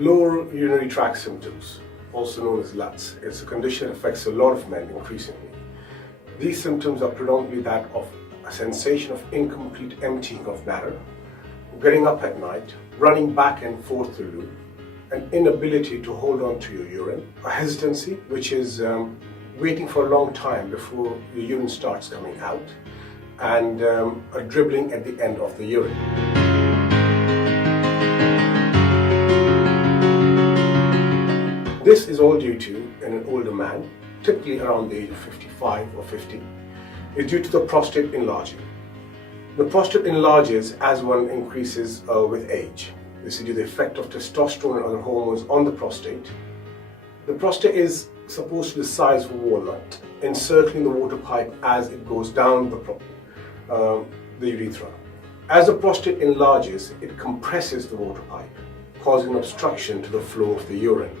Lower Urinary Tract Symptoms, also known as LUTS, it's a condition that affects a lot of men increasingly. These symptoms are predominantly that of a sensation of incomplete emptying of bladder, getting up at night, running back and forth to loo, an inability to hold on to your urine, a hesitancy, which is waiting for a long time before your urine starts coming out, and a dribbling at the end of the urine. This is all due to, in an older man, typically around the age of 55 or 50, is due to the prostate enlarging. The prostate enlarges as one increases with age. This is due to the effect of testosterone and other hormones on the prostate. The prostate is supposed to be the size of a walnut, encircling the water pipe as it goes down the urethra. As the prostate enlarges, it compresses the water pipe, causing an obstruction to the flow of the urine.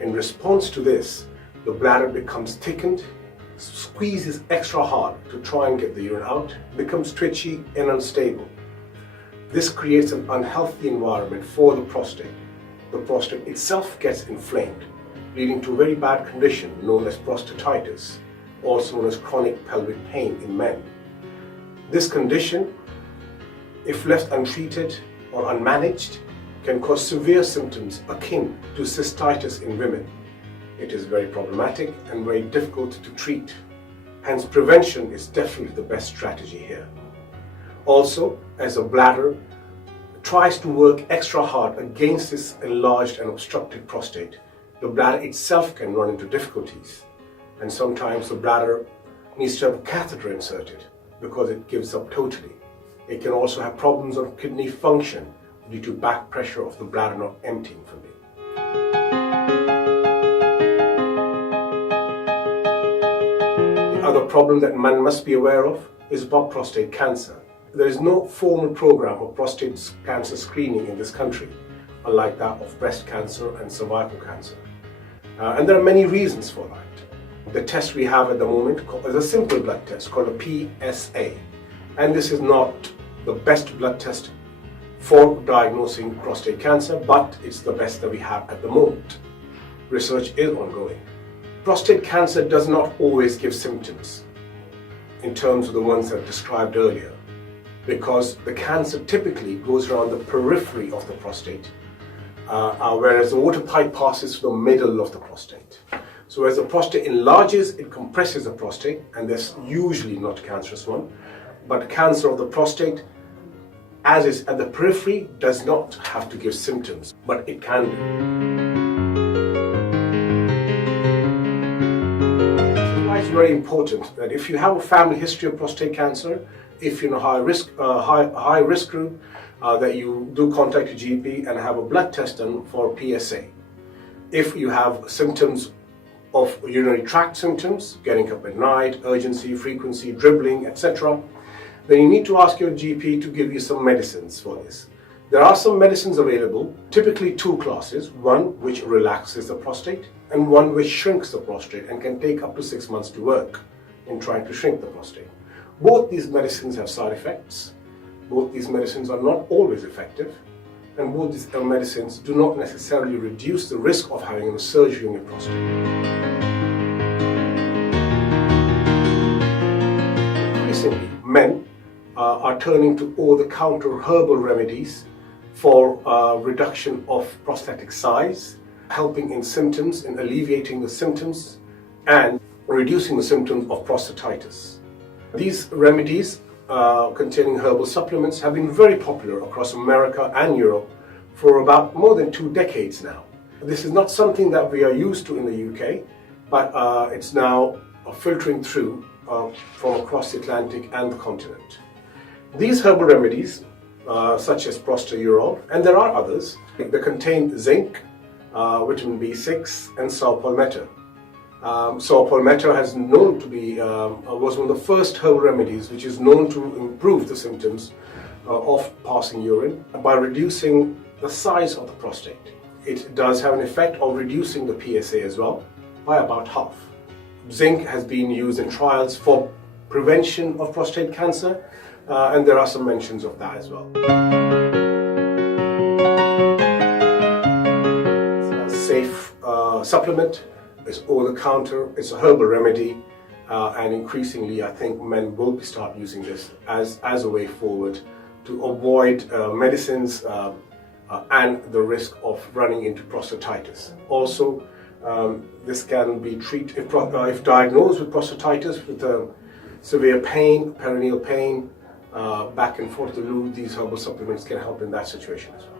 In response to this, the bladder becomes thickened, squeezes extra hard to try and get the urine out, becomes twitchy and unstable. This creates an unhealthy environment for the prostate. The prostate itself gets inflamed, leading to a very bad condition known as prostatitis, also known as chronic pelvic pain in men. This condition, if left untreated or unmanaged, can cause severe symptoms akin to cystitis in women. It is very problematic and very difficult to treat. Hence, prevention is definitely the best strategy here. Also, as a bladder tries to work extra hard against this enlarged and obstructed prostate, the bladder itself can run into difficulties. And sometimes the bladder needs to have a catheter inserted because it gives up totally. It can also have problems on kidney function due to back pressure of the bladder not emptying fully. The other problem that man must be aware of is about prostate cancer. There is no formal program of prostate cancer screening in this country, unlike that of breast cancer and cervical cancer. And there are many reasons for that. The test we have at the moment is a simple blood test called a PSA. And this is not the best blood test for diagnosing prostate cancer, but it's the best that we have at the moment. Research is ongoing. Prostate cancer does not always give symptoms in terms of the ones that I described earlier, because the cancer typically goes around the periphery of the prostate, whereas the water pipe passes through the middle of the prostate. So as the prostate enlarges, it compresses the prostate, and that's usually not a cancerous one, but cancer of the prostate, as is at the periphery, does not have to give symptoms, but it can do. It's very important that if you have a family history of prostate cancer, if you're in a high risk group, that you do contact your GP and have a blood test done for PSA. If you have symptoms of urinary tract symptoms, getting up at night, urgency, frequency, dribbling, etc., then you need to ask your GP to give you some medicines for this. There are some medicines available, typically two classes, one which relaxes the prostate and one which shrinks the prostate and can take up to 6 months to work in trying to shrink the prostate. Both these medicines have side effects, both these medicines are not always effective, and both these medicines do not necessarily reduce the risk of having a surgery on your prostate. Increasingly, men are turning to over-the-counter herbal remedies for reduction of prostatic size, helping in symptoms, in alleviating the symptoms, and reducing the symptoms of prostatitis. These remedies containing herbal supplements have been very popular across America and Europe for about more than 2 decades now. This is not something that we are used to in the UK, but it's now filtering through from across the Atlantic and the continent. These herbal remedies, such as Prosta-Urol, and there are others, they contain zinc, vitamin B6, and saw palmetto. Saw palmetto has known to be was one of the first herbal remedies which is known to improve the symptoms of passing urine by reducing the size of the prostate. It does have an effect of reducing the PSA as well by about half. Zinc has been used in trials for prevention of prostate cancer, and there are some mentions of that as well. supplement. It's over-the-counter. It's a herbal remedy. And increasingly, I think men will start using this as a way forward to avoid medicines and the risk of running into prostatitis. Also, this can be treated, if diagnosed with prostatitis, with severe pain, perineal pain, back and forth to the loo, these herbal supplements can help in that situation as well.